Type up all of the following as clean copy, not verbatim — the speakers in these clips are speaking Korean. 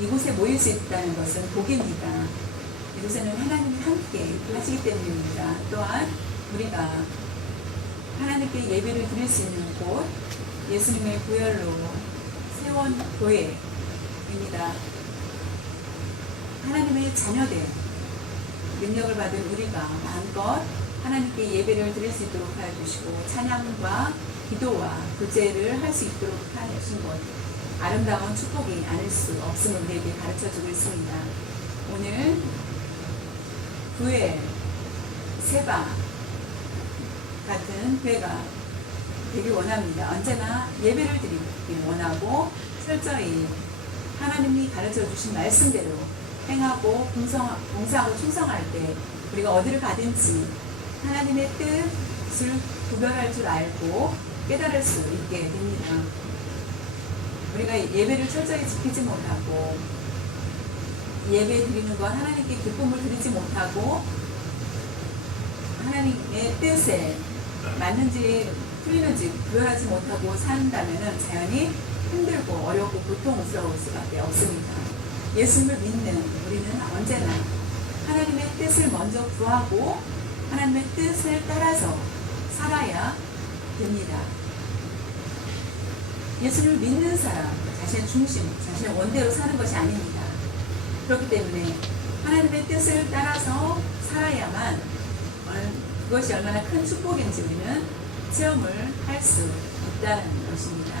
이곳에 모일 수 있다는 것은 복입니다. 이곳에는 하나님이 함께 하시기 때문입니다. 또한 우리가 하나님께 예배를 드릴 수 있는 곳, 예수님의 부혈로 세원 교회입니다. 하나님의 자녀된 능력을 받은 우리가 마음껏 하나님께 예배를 드릴 수 있도록 하여 주시고, 찬양과 기도와 구제를 할 수 있도록 하신 것, 아름다운 축복이 아닐 수 없음을 우리에게 가르쳐주고 있습니다. 오늘 교회, 세바 같은 교회가 되길 원합니다. 언제나 예배를 드리길 원하고, 철저히 하나님이 가르쳐 주신 말씀대로 행하고 봉사하고 충성할 때 우리가 어디를 가든지 하나님의 뜻을 구별할 줄 알고 깨달을 수 있게 됩니다. 우리가 예배를 철저히 지키지 못하고, 예배 드리는 것, 하나님께 기쁨을 드리지 못하고, 하나님의 뜻에 맞는지 틀리는지 구별하지 못하고 산다면 자연히 힘들고 어렵고 고통스러울 수밖에 없습니다. 예수님을 믿는 우리는 언제나 하나님의 뜻을 먼저 구하고 하나님의 뜻을 따라서 살아야 됩니다. 예수님을 믿는 사람, 자신의 중심, 자신의 원대로 사는 것이 아닙니다. 그렇기 때문에 하나님의 뜻을 따라서 살아야만 그것이 얼마나 큰 축복인지 우리는 체험을 할 수 있다는 것입니다.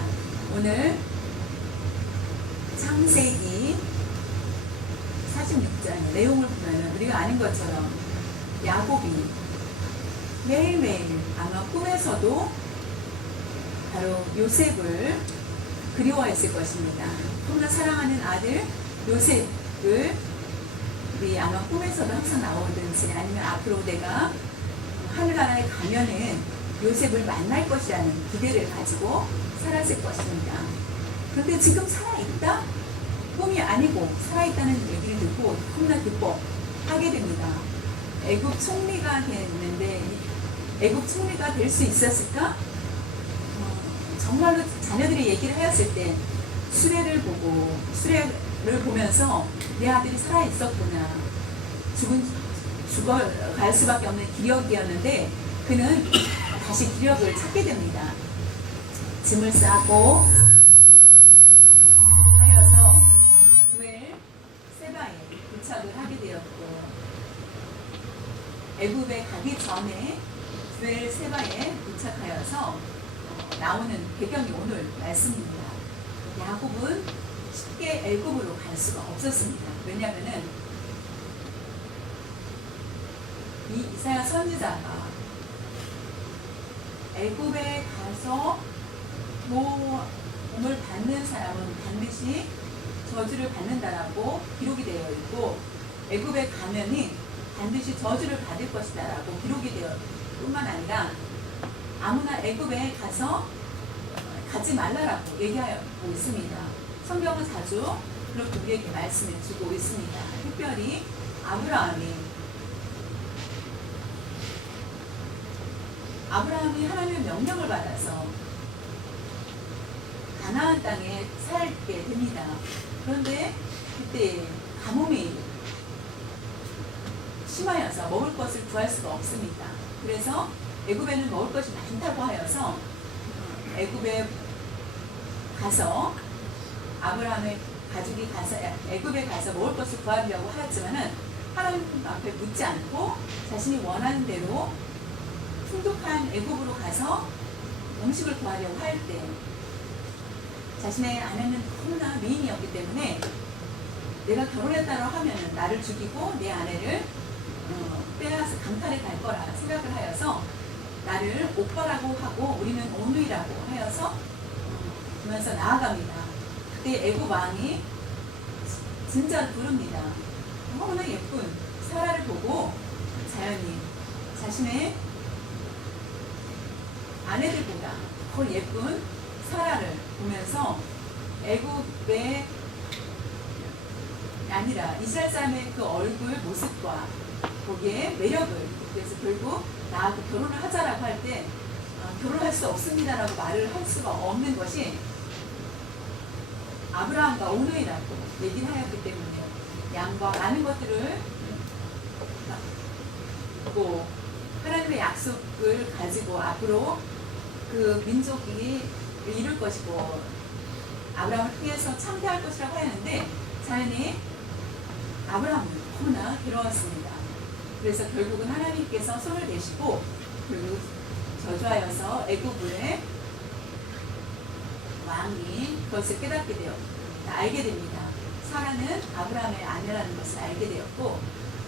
오늘 창세기 46장 내용을 보면 우리가 아는 것처럼 야곱이 매일매일 아마 꿈에서도 바로 요셉을 그리워했을 것입니다. 너무나 사랑하는 아들 요셉을 우리 아마 꿈에서도 항상 나오든지, 아니면 앞으로 내가 하늘나라에 가면은 요셉을 만날 것이라는 기대를 가지고 살았을 것입니다. 그런데 지금 살아있다? 꿈이 아니고 살아있다는 얘기를 듣고 너무나 기뻐하게 됩니다. 애굽 총리가 됐는데 애굽 총리가 될 수 있었을까? 정말로 자녀들이 얘기를 하였을 때 수레를 보면서 내 아들이 살아있었구나, 죽어갈 수밖에 없는 기력이었는데 그는 다시 기력을 찾게 됩니다. 짐을 싸고 하여서 부엘 세바에 도착을 하게 되었고, 애굽에 가기 전에 부엘 세바에 도착하여서 나오는 배경이 오늘 말씀입니다. 야곱은 쉽게 애굽으로 갈 수가 없었습니다. 왜냐하면은 이 이사야 선지자가 애굽에 가서 도움을 받는 사람은 반드시 저주를 받는다라고 기록이 되어 있고, 애굽에 가면은 반드시 저주를 받을 것이다라고 기록이 되어 뿐만 아니라 아무나 애굽에 가지 말라라고 얘기하고 있습니다. 성경은 자주 그렇게 우리에게 말씀해 주고 있습니다. 특별히 아브라함이 하나님의 명령을 받아서 가나안 땅에 살게 됩니다. 그런데 그때 가뭄이 심하여서 먹을 것을 구할 수가 없습니다. 그래서 애굽에는 먹을 것이 많다고 하여서 애굽에 가서 아브라함의 가족이 가서 애굽에 가서 먹을 것을 구하려고 하였지만은 하나님 앞에 묻지 않고 자신이 원하는 대로 풍족한 애굽으로 가서 음식을 구하려고 할 때 자신의 아내는 너무나 미인이었기 때문에 내가 결혼했다고 하면은 나를 죽이고 내 아내를 빼앗아 강탈해 갈 거라 생각을 하여서 나를 오빠라고 하고 우리는 오누이라고 하여서 그러면서 나아갑니다. 그때 애굽 왕이 진짜로 부릅니다. 너무나 예쁜 사라를 보고 자연히 자신의 아내들보다 더 예쁜 사라를 보면서 애굽의 아니라 이스라엘 사람의 그 얼굴 모습과 거기에 매력을, 그래서 결국 나하고 결혼을 하자라고 할 때 결혼할 수 없습니다라고 말을 할 수가 없는 것이 아브라함과 오노이라고 얘기를 하였기 때문에 양과 많은 것들을 고 하나님의 약속을 가지고 앞으로 그 민족이 이룰 것이고 아브라함을 통해서 창대할 것이라고 하였는데 자연히 아브라함은 너무나 괴로웠습니다. 그래서 결국은 하나님께서 손을 대시고 결국 저주하여서 애굽의 왕이 그것을 깨닫게 되어 알게 됩니다. 사라는 아브라함의 아내라는 것을 알게 되었고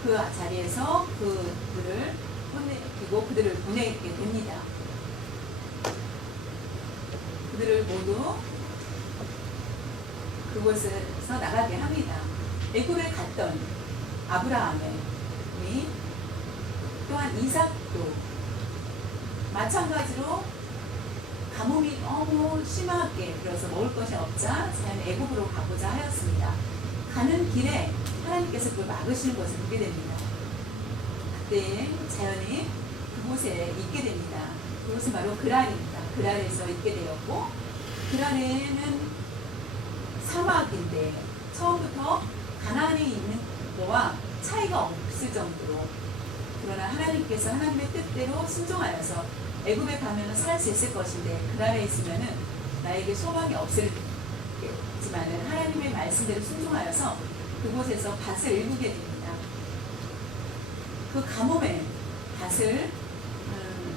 그 자리에서 그들을 보내고 그들을 보내게 됩니다. 그들을 모두 그곳에서 나가게 합니다. 애굽에 갔던 아브라함이 또한 이삭도 마찬가지로 가뭄이 너무 심하게 들어서 먹을 것이 없자 자연 애굽으로 가고자 하였습니다. 가는 길에 하나님께서 그걸 막으시는 것을 보게 됩니다. 그때 자연이 그곳에 있게 됩니다. 그곳은 바로 그랄입니다. 그랄에서 있게 되었고 그랄에는 사막인데 처음부터 가나안에 있는 거와 차이가 없을 정도로 그러나 하나님께서 하나님의 뜻대로 순종하여서 애굽에 가면 살 수 있을 것인데 그날에 있으면은 나에게 소망이 없을지만은 하나님의 말씀대로 순종하여서 그곳에서 밭을 일구게 됩니다. 그 가뭄에 밭을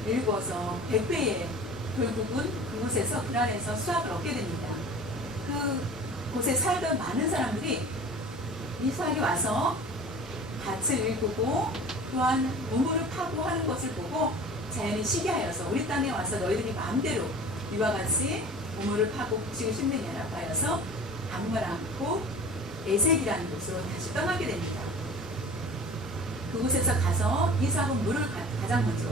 일궈서 100배에 결국은 그곳에서 그날에서 수확을 얻게 됩니다. 그곳에 살던 많은 사람들이 이삭이 와서 밭을 일구고 또한 우물을 파고 하는 것을 보고 자연히 시기하여서 우리 땅에 와서 너희들이 마음대로 이와 같이 우물을 파고 곡식을 심느냐라고 하여서 아무 말 않고 에색이라는 곳으로 다시 떠나게 됩니다. 그곳에서 가서 이삭은 물을 가장 먼저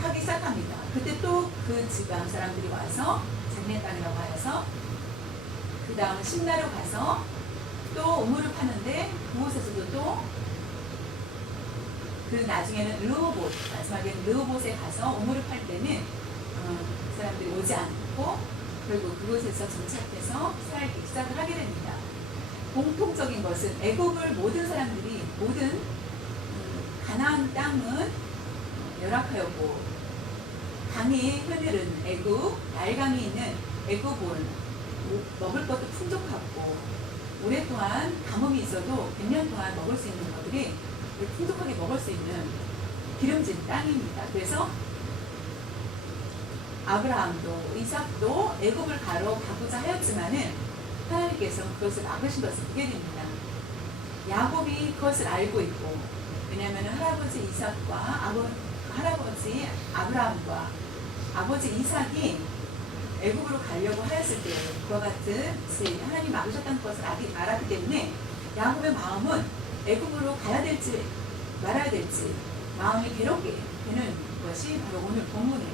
파기 시작합니다. 그때 또 그 지방 사람들이 와서 장래 땅이라고 하여서 그 다음은 심나로 가서 또 우물을 파는데 그곳에서도 또 그 나중에는 르호봇, 마지막에는 르호봇에 가서 우물을 팔 때는 그 사람들이 오지 않고 결국 그곳에서 정착해서 살기 시작을 하게 됩니다. 공통적인 것은 애굽을 모든 사람들이 모든 가나안 땅은 열악하였고 강이 흐르는 애굽, 날강이 있는 애굽은 먹을 것도 풍족하고 오랫동안 가뭄이 있어도 100년 동안 먹을 수 있는 것들이 풍족하게 먹을 수 있는 기름진 땅입니다. 그래서 아브라함도 이삭도 애굽을 가고자 하였지만은 하나님께서 그것을 막으신 것을 보게 됩니다. 야곱이 그것을 알고 있고 왜냐하면 할아버지 이삭과 할아버지 아브라함과 아버지 이삭이 애굽으로 가려고 하였을 때 그와 같이 하나님 막으셨다는 것을 알았기 때문에 야곱의 마음은 애굽으로 가야 될지 말아야 될지 마음이 괴롭게 되는 것이 바로 오늘 본문의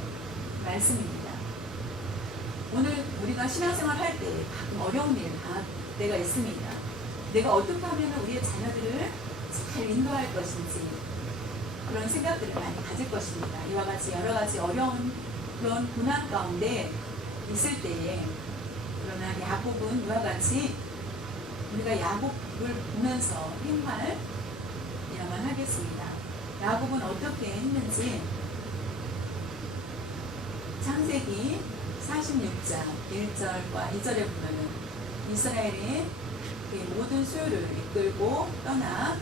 말씀입니다. 오늘 우리가 신앙생활 할 때 가끔 어려운 일 당할 때가 있습니다. 내가 어떻게 하면 우리의 자녀들을 잘 인도할 것인지 그런 생각들을 많이 가질 것입니다. 이와 같이 여러 가지 어려운 그런 고난 가운데 있을 때에 그러나 야곱은 이와 같이 우리가 야곱을 보면서 행할이야만 하겠습니다. 야곱은 어떻게 했는지 창세기 46장 1절과 2절에 보면은 이스라엘이 모든 소유를 이끌고 떠나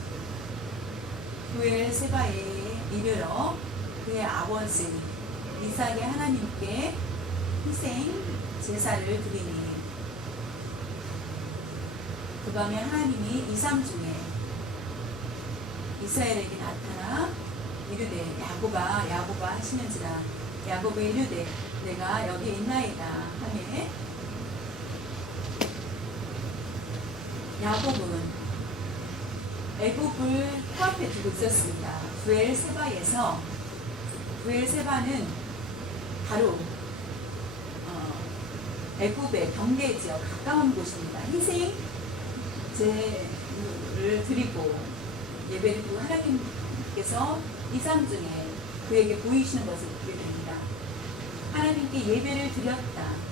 브엘세바에 이르러 그의 아버지 이삭의 하나님께 희생 제사를 드리니 그 밤에 하나님이 이삼 중에 이스라엘에게 나타나 이르되 야곱아 하시는지라 야곱이 이르되 내가 여기 있나이다 하매 야곱은 애굽을 코앞에 두고 있었습니다. 브엘세바는 바로 애굽의 경계 지역 가까운 곳입니다. 희생 제를 드리고 예배를 드리고 하나님께서 이삼 중에 그에게 보이시는 것을 보게 됩니다. 하나님께 예배를 드렸다.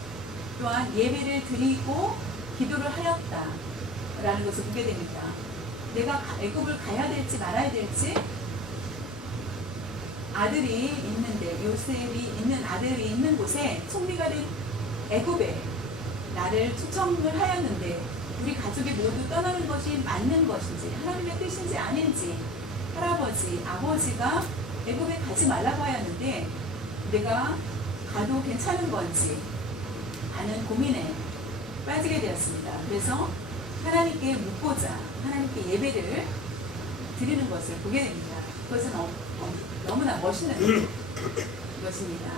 또한 예배를 드리고 기도를 하였다라는 것을 보게 됩니다. 내가 애굽을 가야 될지 말아야 될지, 아들이 있는데, 요셉이 있는 아들이 있는 곳에 총리가 된 애굽에 나를 초청을 하였는데 우리 가족이 모두 떠나는 것이 맞는 것인지, 하나님의 뜻인지 아닌지, 할아버지, 아버지가 애굽에 가지 말라고 하였는데 내가 가도 괜찮은 건지 하는 고민에 빠지게 되었습니다. 그래서 하나님께 묻고자 하나님께 예배를 드리는 것을 보게 됩니다. 그것은 너무나 멋있는 것입니다.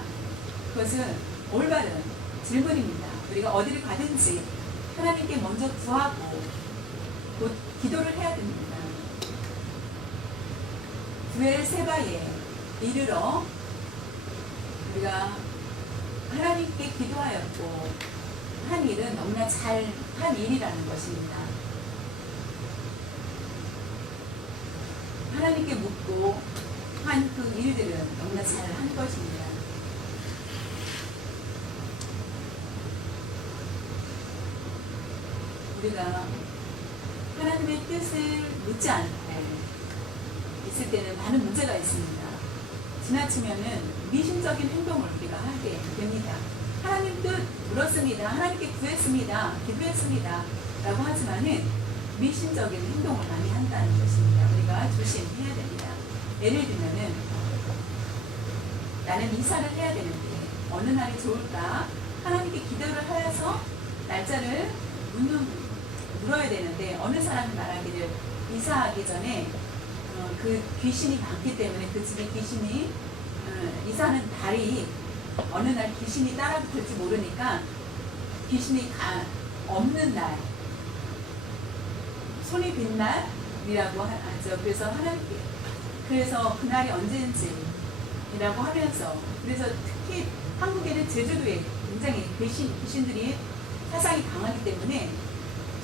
그것은 올바른 질문입니다. 우리가 어디를 가든지 하나님께 먼저 구하고 곧 기도를 해야 됩니다. 브엘세바에 이르러 우리가 하나님께 기도하였고 한 일은 너무나 잘 한 일이라는 것입니다. 하나님께 묻고 한 그 일들은 너무나 잘 한 것입니다. 우리가 하나님의 뜻을 묻지 않고 있을 때는 많은 문제가 있습니다. 지나치면은 미신적인 행동을 우리가 하게 됩니다. 하나님 뜻 물었습니다. 하나님께 구했습니다. 기도했습니다. 라고 하지만은 미신적인 행동을 많이 한다는 것입니다. 우리가 조심해야 됩니다. 예를 들면은 나는 이사를 해야 되는데 어느 날이 좋을까? 하나님께 기도를 하여서 날짜를 물어야 되는데 어느 사람이 말하기를 이사하기 전에 그 귀신이 많기 때문에 그 집에 귀신이 이사하는 달이 어느 날 귀신이 따라붙을지 모르니까 귀신이 없는 날, 손이 빈 날이라고 하죠. 그래서 그날이 언제인지라고 하면서, 그래서 특히 한국에는 제주도에 굉장히 귀신들이 사상이 강하기 때문에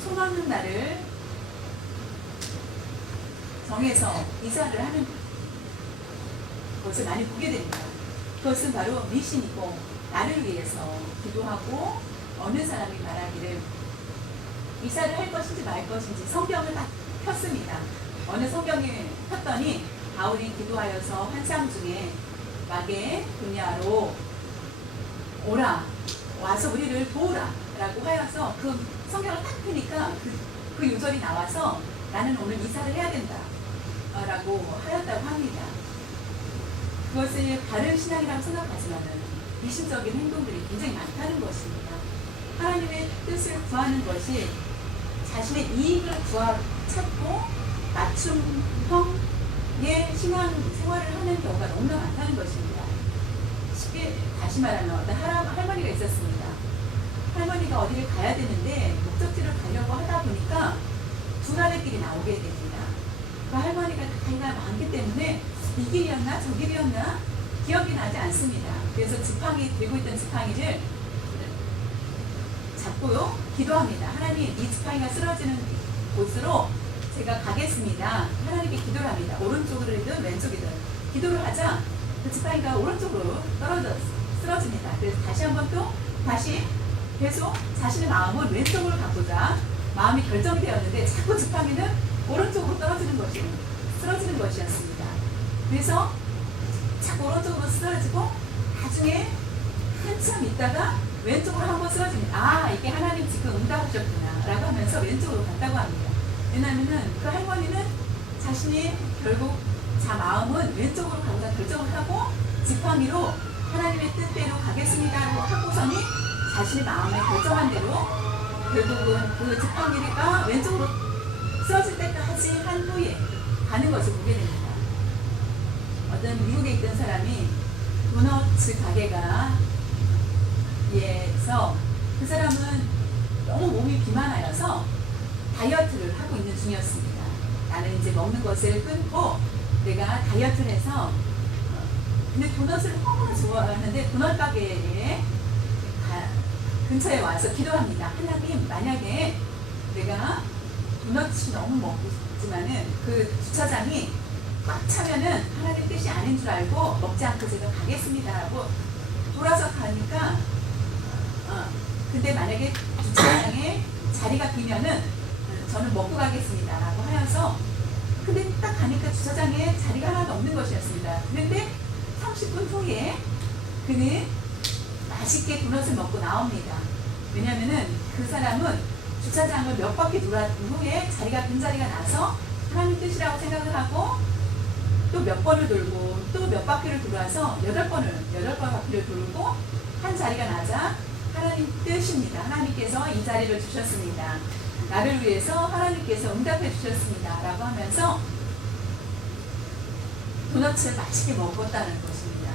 손 없는 날을 정해서 이사를 하는 것을 많이 보게 됩니다. 그것은 바로 미신이고 나를 위해서 기도하고 어느 사람이 말하기를 이사를 할 것인지 말 것인지 성경을 딱 폈습니다. 어느 성경에 폈더니 바울이 기도하여서 환상 중에 마게 분야로 오라, 와서 우리를 도우라 라고 하여서 그 성경을 딱 펴니까 그 요절이 나와서 나는 오늘 이사를 해야 된다 라고 하였다고 합니다. 그것을 바른 신앙이라고 생각하지만 미신적인 행동들이 굉장히 많다는 것입니다. 하나님의 뜻을 구하는 것이 자신의 이익을 찾고 맞춤형의 신앙 생활을 하는 경우가 너무나 많다는 것입니다. 쉽게 다시 말하면 어떤 할머니가 있었습니다. 할머니가 어디를 가야 되는데 목적지를 가려고 하다 보니까 두 가지 길이 나오게 됩니다. 그 할머니가 나이가 많기 때문에 이 길이었나 저 길이었나 기억이 나지 않습니다. 그래서 지팡이 들고 있던 지팡이를 잡고요 기도합니다. 하나님, 이 지팡이가 쓰러지는 곳으로 제가 가겠습니다. 하나님께 기도를 합니다. 오른쪽으로든 왼쪽이든 기도를 하자 그 지팡이가 오른쪽으로 쓰러집니다. 그래서 다시 한번 또 계속 자신의 마음을 왼쪽으로 갖고자 마음이 결정되었는데 자꾸 지팡이는 오른쪽으로 쓰러지는 것이었습니다. 그래서 자꾸 오른쪽으로 쓰러지고 나중에 한참 있다가 왼쪽으로 한번 쓰러집니다. 아, 이게 하나님 지금 응답하셨구나 라고 하면서 왼쪽으로 갔다고 합니다. 왜냐하면 그 할머니는 자신이 결국 마음은 왼쪽으로 가고자 결정을 하고 지팡이로 하나님의 뜻대로 가겠습니다 하고서니 자신의 마음에 결정한 대로 결국은 그 지팡이가 왼쪽으로 쓰러질 때까지 한 후에 가는 것을 보게 됩니다. 어떤 미국에 있던 사람이 도너츠 가게가 예서 그 사람은 너무 몸이 비만하여서 다이어트를 하고 있는 중이었습니다. 나는 이제 먹는 것을 끊고 내가 다이어트를 해서 근데 도넛을 너무 좋아하는데 도넛 가게에 근처에 와서 기도합니다. 하나님, 만약에 내가 도넛이 너무 먹고 싶지만은 그 주차장이 꽉 차면은 하나님 뜻이 아닌 줄 알고 먹지 않고 제가 가겠습니다 하고 돌아서 가니까 근데 만약에 주차장에 자리가 비면은 저는 먹고 가겠습니다 라고 하여서, 근데 딱 가니까 주차장에 자리가 하나도 없는 것이었습니다. 그런데 30분 후에 그는 맛있게 도넛을 먹고 나옵니다. 왜냐면은 그 사람은 주차장을 몇 바퀴 돌았 후에 자리가 빈자리가 나서 하나님 뜻이라고 생각을 하고 또 몇 번을 돌고 또 몇 바퀴를 돌아서 8번 바퀴를 돌고 한 자리가 나자 하나님 뜻입니다. 하나님께서 이 자리를 주셨습니다. 나를 위해서 하나님께서 응답해 주셨습니다 라고 하면서 도넛을 맛있게 먹었다는 것입니다.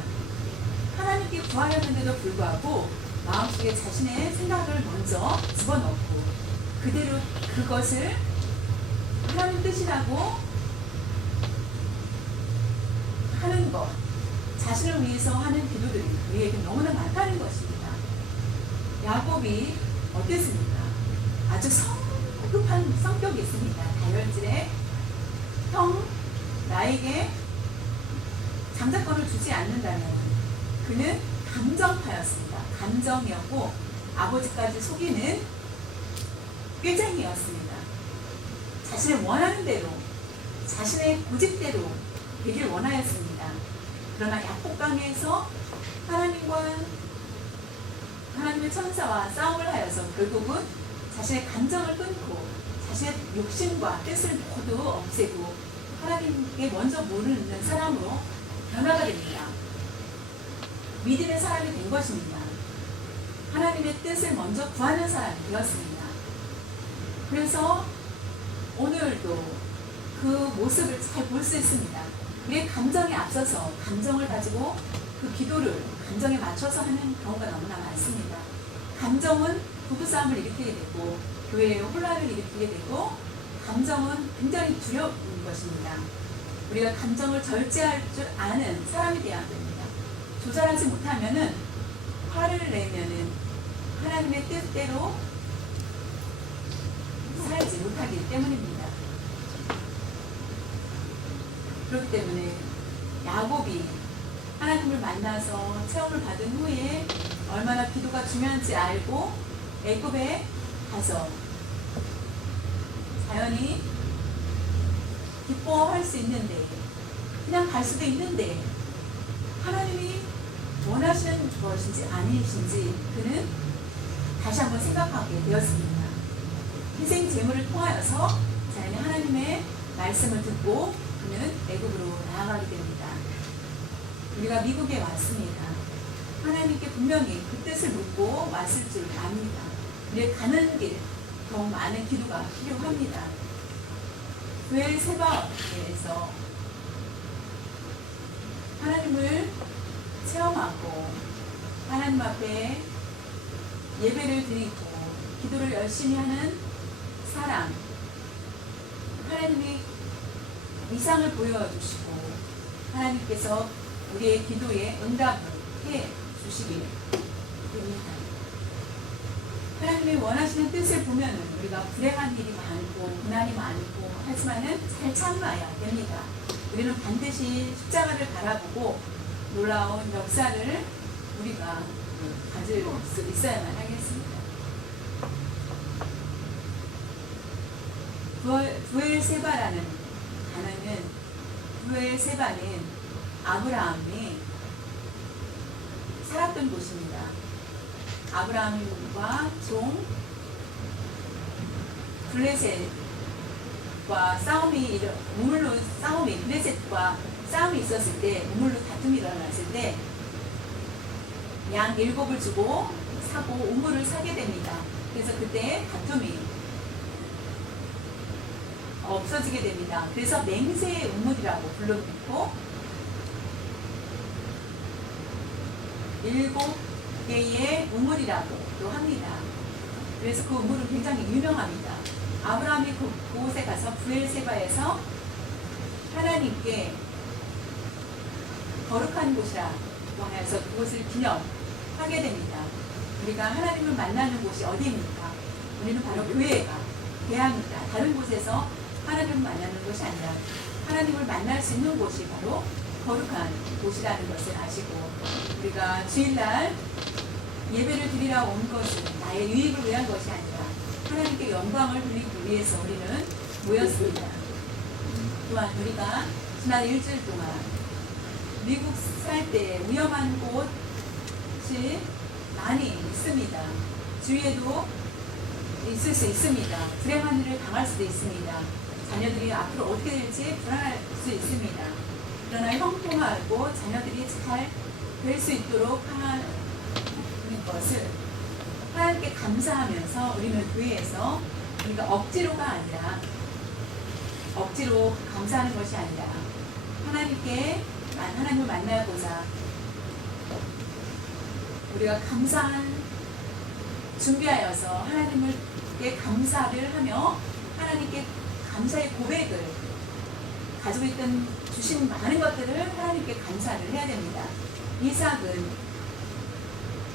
하나님께 구하였는데도 불구하고 마음속에 자신의 생각을 먼저 집어넣고 그대로 그것을 하나님 뜻이라고 하는 것, 자신을 위해서 하는 기도들이 우리에게 너무나 많다는 것입니다. 야곱이 어땠습니까? 아주 성급한 성격이 있습니다. 다혈질에 형 나에게 장자권을 주지 않는다면 그는 감정파였습니다. 감정이었고 아버지까지 속이는 꾀쟁이였습니다. 자신의 원하는 대로, 자신의 고집대로 되길 원하였습니다. 그러나 약복강에서 하나님의 천사와 싸움을 하여서 결국은 자신의 감정을 끊고 자신의 욕심과 뜻을 모두 없애고 하나님께 먼저 모르는 사람으로 변화가 됩니다. 믿음의 사람이 된 것입니다. 하나님의 뜻을 먼저 구하는 사람이 되었습니다. 그래서 오늘도 그 모습을 잘 볼 수 있습니다. 우리의 감정에 앞서서 감정을 가지고 그 기도를 감정에 맞춰서 하는 경우가 너무나 많습니다. 감정은 부부싸움을 일으키게 되고 교회에 혼란을 일으키게 되고 감정은 굉장히 두려운 것입니다. 우리가 감정을 절제할 줄 아는 사람이 되어야 됩니다. 조절하지 못하면은 화를 내면은 하나님의 뜻대로 살지 못하기 때문입니다. 그렇기 때문에 야곱이 하나님을 만나서 체험을 받은 후에 얼마나 기도가 중요한지 알고 애굽에 가서 자연히 기뻐할 수 있는데 그냥 갈 수도 있는데 하나님이 원하시는 것인지 아니신지 그는 다시 한번 생각하게 되었습니다. 희생 제물을 통하여서 자연히 하나님의 말씀을 듣고 그는 애굽으로 나아가게 됩니다. 우리가 미국에 왔습니다. 하나님께 분명히 그 뜻을 묻고 왔을 줄 압니다. 우리의 가는 길 더욱 많은 기도가 필요합니다. 브엘세바에서 하나님을 체험하고 하나님 앞에 예배를 드리고 기도를 열심히 하는 사람, 하나님이 이상을 보여주시고 하나님께서 우리의 기도에 응답을 해 주시기 됩니다. 하나님이 원하시는 뜻을 보면 우리가 불행한 일이 많고 고난이 많고 하지만은 잘 참아야 됩니다. 우리는 반드시 십자가를 바라보고 놀라운 역사를 우리가 가질 수 있어야만 하겠습니다. 브엘세바라는 단어는 브엘세바는 아브라함이 살았던 곳입니다. 아브라함과 종 블레셋과 블레셋과 싸움이 있었을 때 우물로 다툼이 일어났을 때 양 7을 주고 사고 우물을 사게 됩니다. 그래서 그때 다툼이 없어지게 됩니다. 그래서 맹세의 우물이라고 불러놓고 7개의 우물이라고도 합니다. 그래서 그 우물은 굉장히 유명합니다. 아브라함이 그곳에 가서 브엘세바에서 하나님께 거룩한 곳이라고 하여서 그곳을 기념하게 됩니다. 우리가 하나님을 만나는 곳이 어디입니까? 우리는 바로 교회가 대합니다. 다른 곳에서 하나님을 만나는 것이 아니라 하나님을 만날 수 있는 곳이 바로 거룩한 곳이라는 것을 아시고 우리가 주일날 예배를 드리러 온 것은 나의 유익을 위한 것이 아니라 하나님께 영광을 돌리기 위해서 우리는 모였습니다. 또한 우리가 지난 일주일 동안 미국 살 때 위험한 곳이 많이 있습니다. 주위에도 있을 수 있습니다. 불행한 일을 당할 수도 있습니다. 자녀들이 앞으로 어떻게 될지 불안할 수 있습니다. 그러나 형통하고 자녀들이 잘 될 수 있도록 하는 것을 하나님께 감사하면서 우리는 교회에서 우리가 억지로 감사하는 것이 아니라 하나님을 만나고자 우리가 준비하여서 하나님께 감사를 하며 하나님께 감사의 고백을 가지고 있던 주신 많은 것들을 하나님께 감사를 해야 됩니다. 이삭은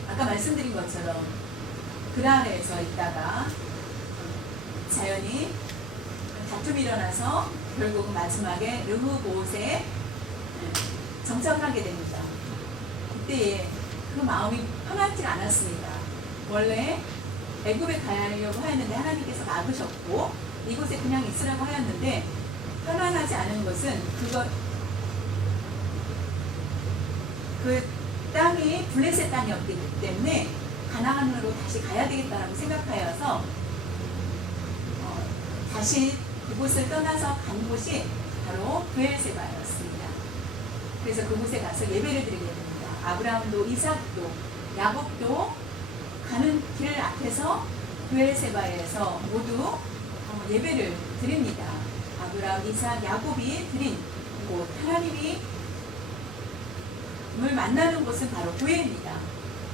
아까 말씀드린 것처럼 그란에서 있다가 자연히 다툼이 일어나서 결국 마지막에 르호봇에 정착하게 됩니다. 그때에 그 마음이 편하지 않았습니다. 원래 애굽에 가려고 하였는데 하나님께서 막으셨고 이곳에 그냥 있으라고 하였는데 편안하지 않은 것은 그 땅이 블레셋 땅이었기 때문에 가나안으로 다시 가야 되겠다라고 생각하여서 다시 그곳을 떠나서 간 곳이 바로 브엘세바였습니다. 그래서 그곳에 가서 예배를 드리게 됩니다. 아브라함도 이삭도 야곱도 가는 길 앞에서 브엘세바에서 모두 예배를 드립니다. 아브라함, 이삭, 야곱이 드린 곳, 하나님이 만나는 곳은 바로 교회입니다.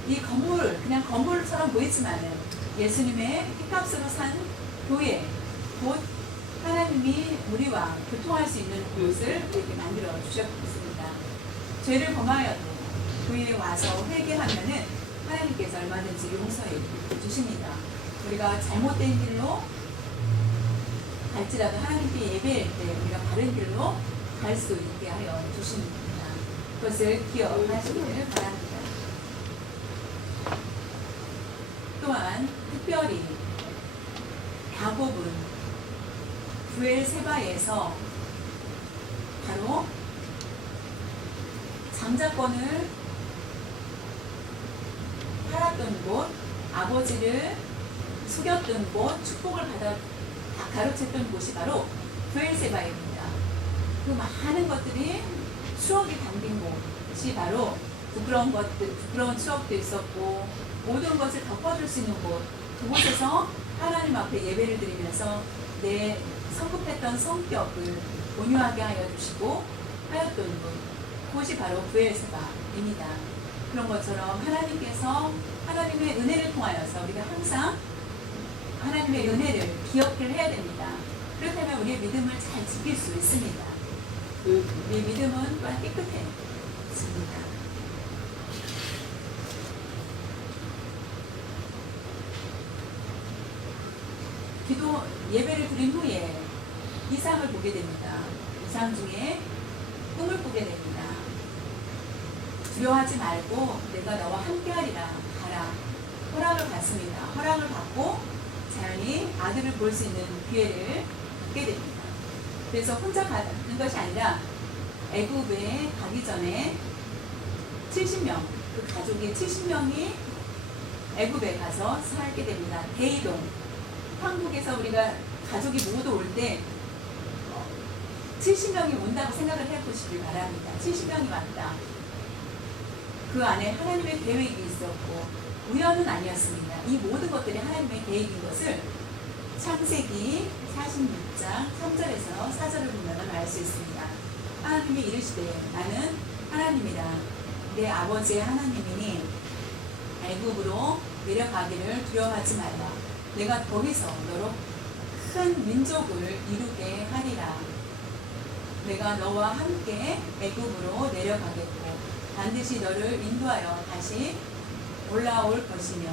이 건물, 그냥 건물처럼 보이지만은 예수님의 핏값으로 산 교회, 곧 하나님이 우리와 교통할 수 있는 곳을 우리에게 만들어 주셨습니다. 죄를 범하여도 교회에 와서 회개하면은 하나님께서 얼마든지 용서해 주십니다. 우리가 잘못된 길로 갈지라도 하나님께 예배할 때 우리가 바른 길로 갈 수 있게 하여 주십니다. 그것을 기억하시기를 바랍니다. 또한 특별히 야곱은 브엘세바에서 바로 장자권을 팔았던 곳, 아버지를 속였던 곳, 축복을 받아 가로챘던 곳이 바로 브엘세바입니다. 그 많은 것들이 추억이 담긴 곳이 바로 부끄러운 추억도 있었고 모든 것을 덮어줄 수 있는 곳, 그곳에서 하나님 앞에 예배를 드리면서 내 성급했던 성격을 온유하게 하여 주시고 하였던 곳, 그것이 바로 브엘세바입니다. 그런 것처럼 하나님께서 하나님의 은혜를 통하여서 우리가 항상 하나님의 은혜를 기억을 해야 됩니다. 그렇게 하면 우리의 믿음을 잘 지킬 수 있습니다. 우리의 믿음은 또한 깨끗해집니다. 예배를 드린 후에 이상을 보게 됩니다. 이상 중에 꿈을 꾸게 됩니다. 두려워하지 말고 내가 너와 함께하리라, 가라. 허락을 받습니다. 허락을 받고 자연히 아들을 볼 수 있는 기회를 갖게 됩니다. 그래서 혼자 가는 것이 아니라 애굽에 가기 전에 70명, 그 가족이 70명이 애굽에 가서 살게 됩니다. 대이동. 한국에서 우리가 가족이 모두 올 때 70명이 온다고 생각을 해보시길 바랍니다. 70명이 왔다. 그 안에 하나님의 계획이 있었고 우연은 아니었습니다. 이 모든 것들이 하나님의 계획인 것을 창세기 46장 3절에서 4절을 보면 알 수 있습니다. 하나님이 이르시되 나는 하나님이라 내 아버지의 하나님이니 애굽으로 내려가기를 두려워하지 말라. 내가 거기서 너로 큰 민족을 이루게 하리라. 내가 너와 함께 애굽으로 내려가겠고 반드시 너를 인도하여 다시 올라올 것이며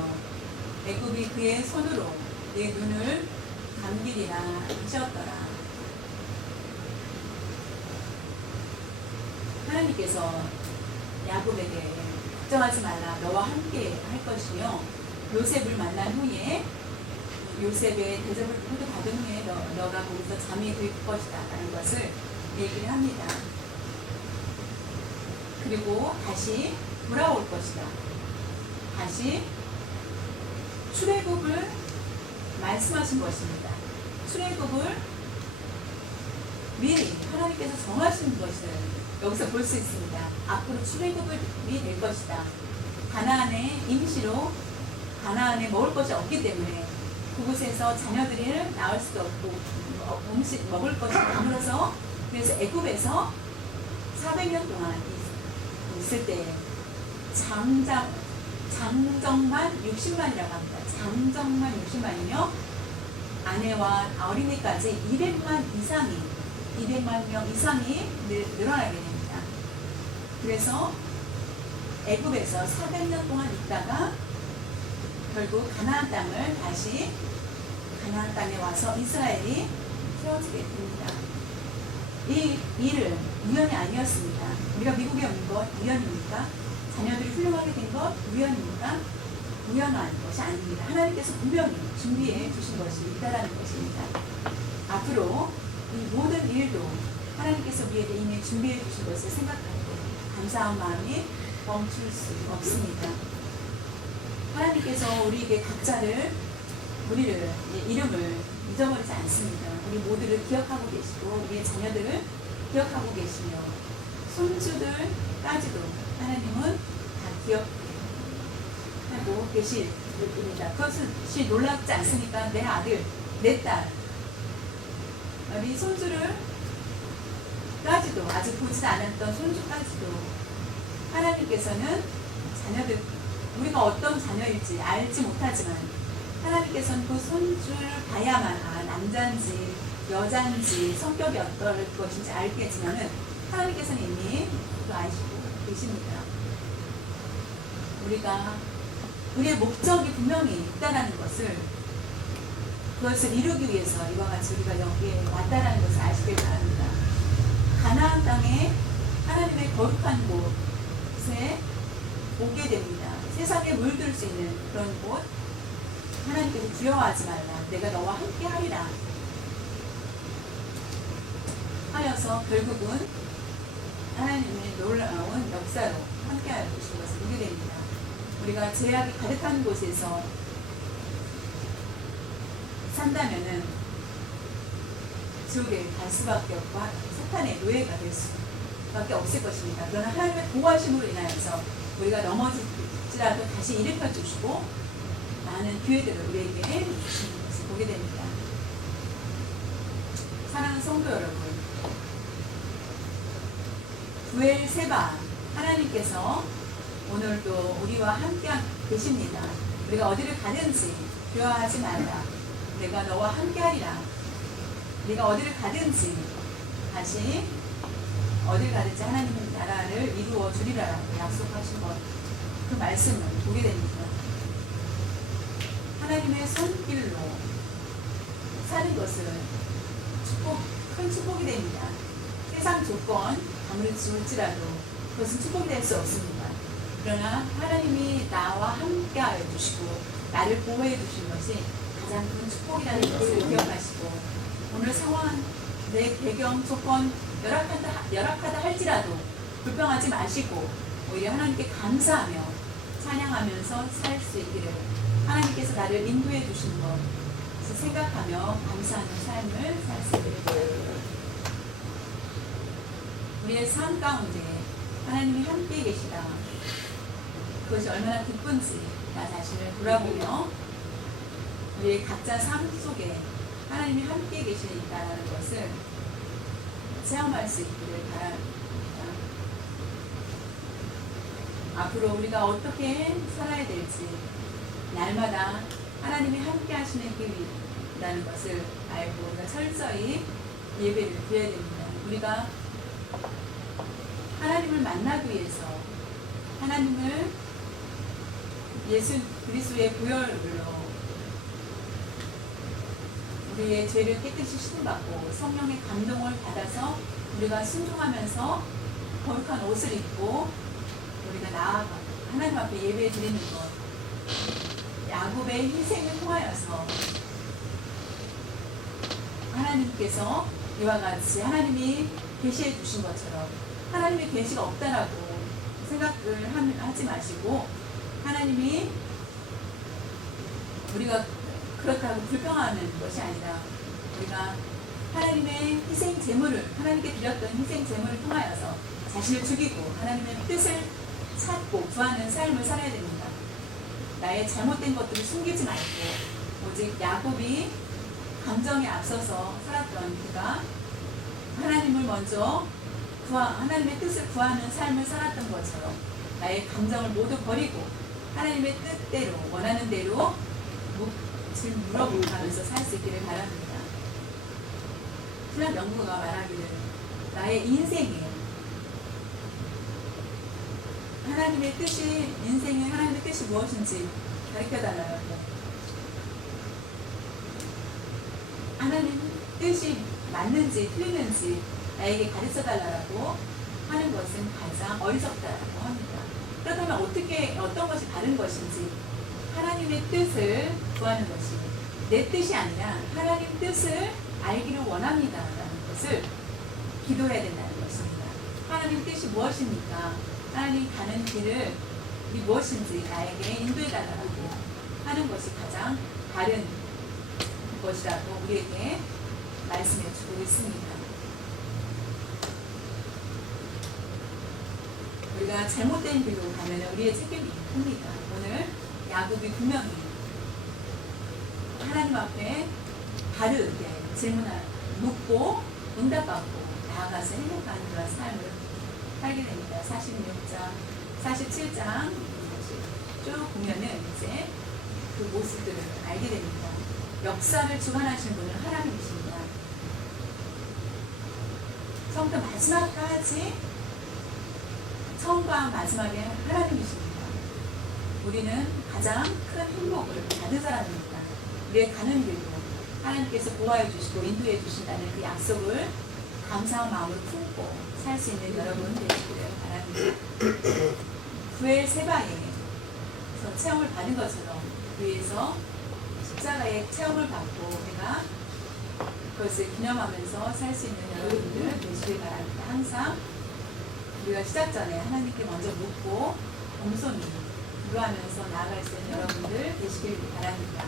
애굽이 그의 손으로 내 눈을 감기리라 하셨더라. 하나님께서 야곱에게 걱정하지 말라. 너와 함께 할 것이며 요셉을 만난 후에 요셉의 대접을 모두 받은 후에 너가 거기서 잠이 들 것이다 라는 것을 얘기를 합니다. 그리고 다시 돌아올 것이다. 다시 출애굽을 말씀하신 것입니다. 출애굽을 미리 하나님께서 정하신 것을 여기서 볼 수 있습니다. 앞으로 출애굽이 될 것이다. 가나안에 임시로 가나안에 먹을 것이 없기 때문에 그곳에서 자녀들이 나올 수도 없고 음식 먹을 것이 아물어서 그래서 애굽에서 400년 동안 있을 때 장정만 60만이라고 합니다. 장정만 60만이며 아내와 어린이까지 200만 명 이상이 늘어나게 됩니다. 그래서 애굽에서 400년 동안 있다가 결국 가나안 땅을 다시 가나안 땅에 와서 이스라엘이 세워지게 됩니다. 이 일은 우연이 아니었습니다. 우리가 미국에 온 것 우연입니까? 자녀들이 훌륭하게 된 것 우연입니까? 우연한 것이 아닙니다. 하나님께서 분명히 준비해 주신 것이 있다라는 것입니다. 앞으로 이 모든 일도 하나님께서 우리에게 이미 준비해 주신 것을 생각할 때 감사한 마음이 멈출 수 없습니다. 하나님께서 우리에게 각자를 우리를 이름을 잊어버리지 않습니다. 우리 모두를 기억하고 계시고 우리의 자녀들을 기억하고 계시며 손주들까지도 하나님은 다 기억하고 계십니다. 그것이 놀랍지 않습니까? 내 아들, 내 딸, 우리 손주를 까지도 아직 보지 않았던 손주까지도 하나님께서는 자녀들 우리가 어떤 자녀일지 알지 못하지만 하나님께서는 그 손주를 봐야만 남자인지 여자인지 성격이 어떨 것인지 알겠지만은 하나님께서는 이미 아시고 계십니다. 우리의 목적이 분명히 있다라는 것을 그것을 이루기 위해서 이와 같이 우리가 여기에 왔다라는 것을 아시길 바랍니다. 가나안 땅에 하나님의 거룩한 곳에 오게 됩니다. 세상에 물들 수 있는 그런 곳 하나님께서 두려워하지 말라. 내가 너와 함께 하리라 하여서 결국은 하나님의 놀라운 역사로 함께 하신 것을 보게 됩니다. 우리가 죄악이 가득한 곳에서 산다면은 지옥에 갈 수밖에 없고 사탄의 노예가 될 수밖에 없을 것입니다. 그러나 하나님의 보호하심으로 인하여서 우리가 넘어질지라도 다시 일으켜 주시고 많은 기회들을 우리에게 주시는 것을 보게 됩니다. 사랑하는 성도 여러분, 부엘세바 하나님께서 오늘도 우리와 함께 계십니다. 우리가 어디를 가든지 두려워하지 말라. 내가 너와 함께 하리라. 네가 어디를 가든지 다시 어딜 가든지 하나님의 나라를 이루어 주리라라고 약속하신 것, 그 말씀을 보게 됩니다. 하나님의 손길로 사는 것은 큰 축복이 됩니다. 세상 조건 아무리 좋을지라도 그것은 축복이 될 수 없습니다. 그러나 하나님이 나와 함께 하여 주시고 나를 보호해 주신 것이 가장 큰 축복이라는 것을 기억하시고 오늘 상황, 내 배경, 조건 열악하다 할지라도 불평하지 마시고 오히려 하나님께 감사하며 찬양하면서 살 수 있기를 하나님께서 나를 인도해 주신 것을 생각하며 감사하는 삶을 살 수 있기를 바랍니다. 우리의 삶 가운데 하나님이 함께 계시다. 그것이 얼마나 기쁜지 나 자신을 돌아보며 우리의 각자 삶 속에 하나님이 함께 계시다는 것을 체험할 수 있기를 바랍니다. 앞으로 우리가 어떻게 살아야 될지 날마다 하나님이 함께 하시는 길이라는 것을 알고 우리가 철저히 예배를 드려야 됩니다. 우리가 하나님을 만나기 위해서 하나님을 예수 그리스도의 보혈로 우리의 죄를 깨끗이 씻음받고 성령의 감동을 받아서 우리가 순종하면서 거룩한 옷을 입고 우리가 나아가야 하나님 앞에 예배 드리는 것, 야곱의 희생을 통하여서 하나님께서 이와 같이 하나님이 계시해 주신 것처럼 하나님의 계시가 없다라고 생각을 하지 마시고, 하나님이 우리가 그렇다고 불평하는 것이 아니라 우리가 하나님의 희생 제물을, 하나님께 드렸던 희생 제물을 통하여서 자신을 죽이고 하나님의 뜻을 찾고 구하는 삶을 살아야 됩니다. 나의 잘못된 것들을 숨기지 말고, 오직 야곱이 감정에 앞서서 살았던 그가 하나님을 먼저 하나님의 뜻을 구하는 삶을 살았던 것처럼 나의 감정을 모두 버리고 하나님의 뜻대로, 원하는 대로 묵을 물어보면서 살 수 있기를 바랍니다. 신학 연구가 말하기를 나의 인생에 하나님의 뜻이, 인생에 하나님의 뜻이 무엇인지 가르쳐달라고, 하나님 뜻이 맞는지 틀리는지 나에게 가르쳐달라고 하는 것은 가장 어리석다라고 합니다. 그렇다면 어떤 것이 다른 것인지, 하나님의 뜻을 구하는 것이 내 뜻이 아니라 하나님 뜻을 알기를 원합니다라는 것을 기도해야 된다는 것입니다. 하나님 뜻이 무엇입니까? 하나님 가는 길을 무엇인지 나에게 인도해달라고 하는 것이 가장 다른 것이라고 우리에게 말씀해주고 있습니다. 우리가 잘못된 길로 가면 우리의 책임이 큽니다. 오늘 야곱이 분명히 하나님 앞에 바르게 묻고 응답받고 나아가서 행복한 그런 삶을 살게 됩니다. 46장, 47장 쭉 보면은 이제 그 모습들을 알게 됩니다. 역사를 주관하시는 분은 하나님이십니다. 처음부터 마지막까지, 처음과 마지막에 하나님이십니다. 우리는 가장 큰 행복을 받은 사람입니다. 우리의 가는 길도 하나님께서 보호해 주시고 인도해 주신다는 그 약속을 감사한 마음으로 품고 살 수 있는 여러분 되시기를 바랍니다. 구엘 세바에서 체험을 받은 것처럼 위에서 십자가의 체험을 받고 우리가 그것을 기념하면서 살 수 있는 여러분들 되시길 바랍니다. 항상 우리가 시작 전에 하나님께 먼저 묻고 겸손히 기도하면서 나아갈 수 있는 여러분들 되시길 바랍니다.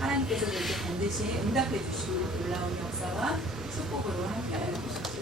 하나님께서 우리에게 반드시 응답해 주시고 놀라운 역사와 축복으로 함께하여 주십시오.